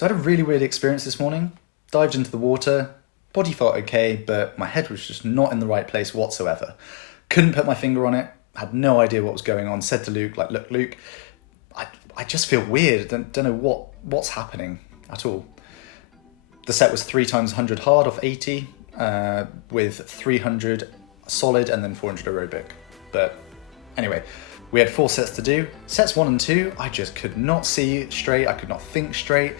So I had a really weird experience this morning. Dived into the water, body felt okay, but my head was just not in the right place whatsoever. Couldn't put my finger on it, had no idea what was going on. Said to Luke, like, look, Luke, I just feel weird. Don't know what's happening at all. The set was 3 times 100 hard off 80, with 300 solid and then 400 aerobic. But anyway, we had 4 sets to do. Sets 1 and 2, I just could not see straight. I could not think straight.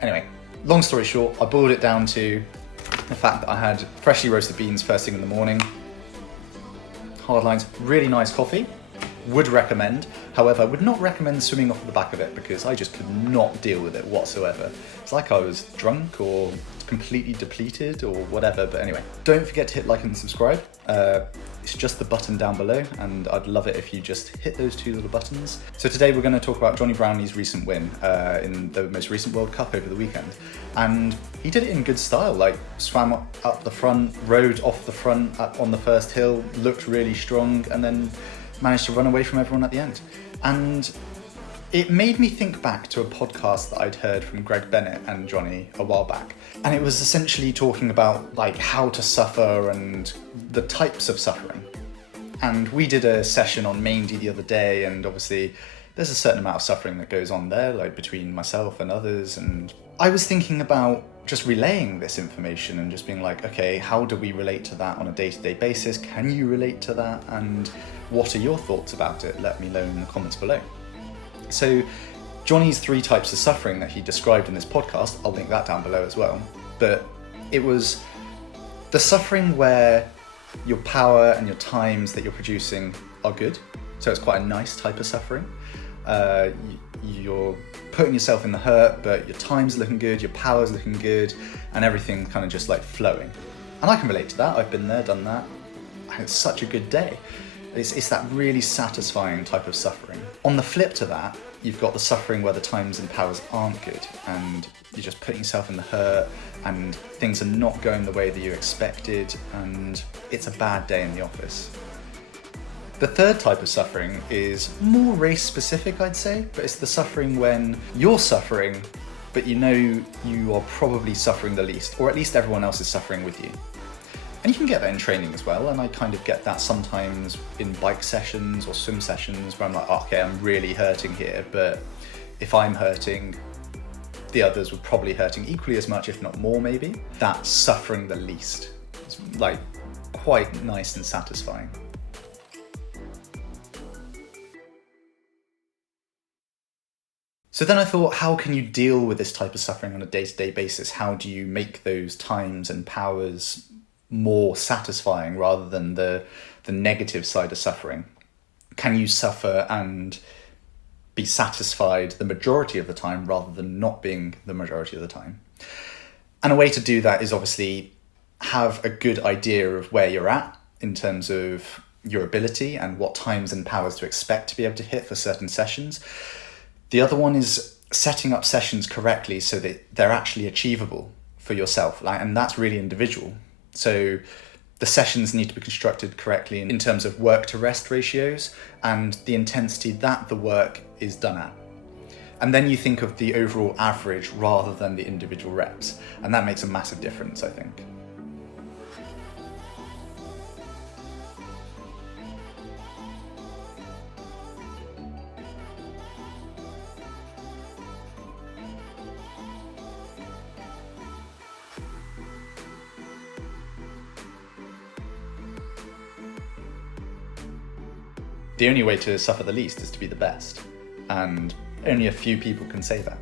Anyway, long story short, I boiled it down to the fact that I had freshly roasted beans first thing in the morning. Hard lines, really nice coffee. Would recommend. However, I would not recommend swimming off the back of it because I just could not deal with it whatsoever. It's like I was drunk or completely depleted or whatever, but anyway. Don't forget to hit like and subscribe. It's just the button down below, and I'd love it if you just hit those 2 little buttons. So today we're going to talk about Jonny Brownlee's recent win in the most recent World Cup over the weekend. And he did it in good style, like swam up the front, rode off the front on the first hill, looked really strong, and then managed to run away from everyone at the end. And it made me think back to a podcast that I'd heard from Greg Bennett and Jonny a while back. And it was essentially talking about like how to suffer and the types of suffering. And we did a session on Maindy the other day, and obviously there's a certain amount of suffering that goes on there, like between myself and others. And I was thinking about just relaying this information and just being like, okay, how do we relate to that on a day-to-day basis? Can you relate to that? And what are your thoughts about it? Let me know in the comments below. So Jonny's 3 types of suffering that he described in this podcast, I'll link that down below as well. But it was the suffering where your power and your times that you're producing are good. So it's quite a nice type of suffering. You're putting yourself in the hurt, but your time's looking good, your power's looking good, and everything's kind of just like flowing. And I can relate to that. I've been there, done that. It's such a good day. It's that really satisfying type of suffering. On the flip to that, you've got the suffering where the times and powers aren't good, and you're just putting yourself in the hurt, and things are not going the way that you expected, and it's a bad day in the office. The third type of suffering is more race specific, I'd say, but it's the suffering when you're suffering, but you know you are probably suffering the least, or at least everyone else is suffering with you. And you can get that in training as well, and I kind of get that sometimes in bike sessions or swim sessions where I'm like, okay, I'm really hurting here, but if I'm hurting, the others would probably hurting equally as much, if not more maybe. That's suffering the least. It's like quite nice and satisfying. So then I thought, how can you deal with this type of suffering on a day-to-day basis? How do you make those times and powers more satisfying rather than the negative side of suffering? Can you suffer and be satisfied the majority of the time rather than not being the majority of the time? And a way to do that is obviously have a good idea of where you're at in terms of your ability and what times and powers to expect to be able to hit for certain sessions. The other one is setting up sessions correctly so that they're actually achievable for yourself, and that's really individual. So the sessions need to be constructed correctly in terms of work to rest ratios and the intensity that the work is done at. And then you think of the overall average rather than the individual reps. And that makes a massive difference, I think. The only way to suffer the least is to be the best, and only a few people can say that.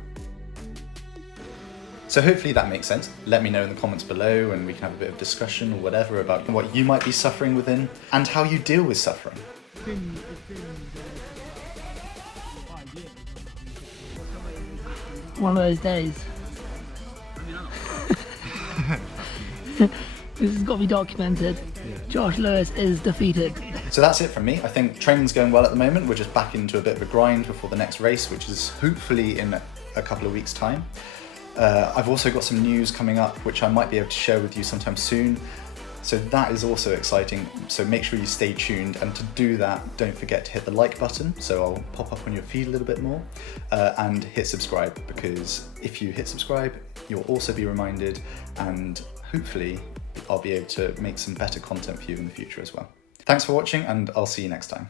So hopefully that makes sense. Let me know in the comments below and we can have a bit of discussion or whatever about what you might be suffering within and how you deal with suffering. One of those days. This has got to be documented. Josh Lewis is defeated. So that's it from me. I think training's going well at the moment. We're just back into a bit of a grind before the next race, which is hopefully in a couple of weeks' time. I've also got some news coming up, which I might be able to share with you sometime soon. So that is also exciting. So make sure you stay tuned, and to do that, don't forget to hit the like button, so I'll pop up on your feed a little bit more, and hit subscribe, because if you hit subscribe, you'll also be reminded, and hopefully I'll be able to make some better content for you in the future as well. Thanks for watching, and I'll see you next time.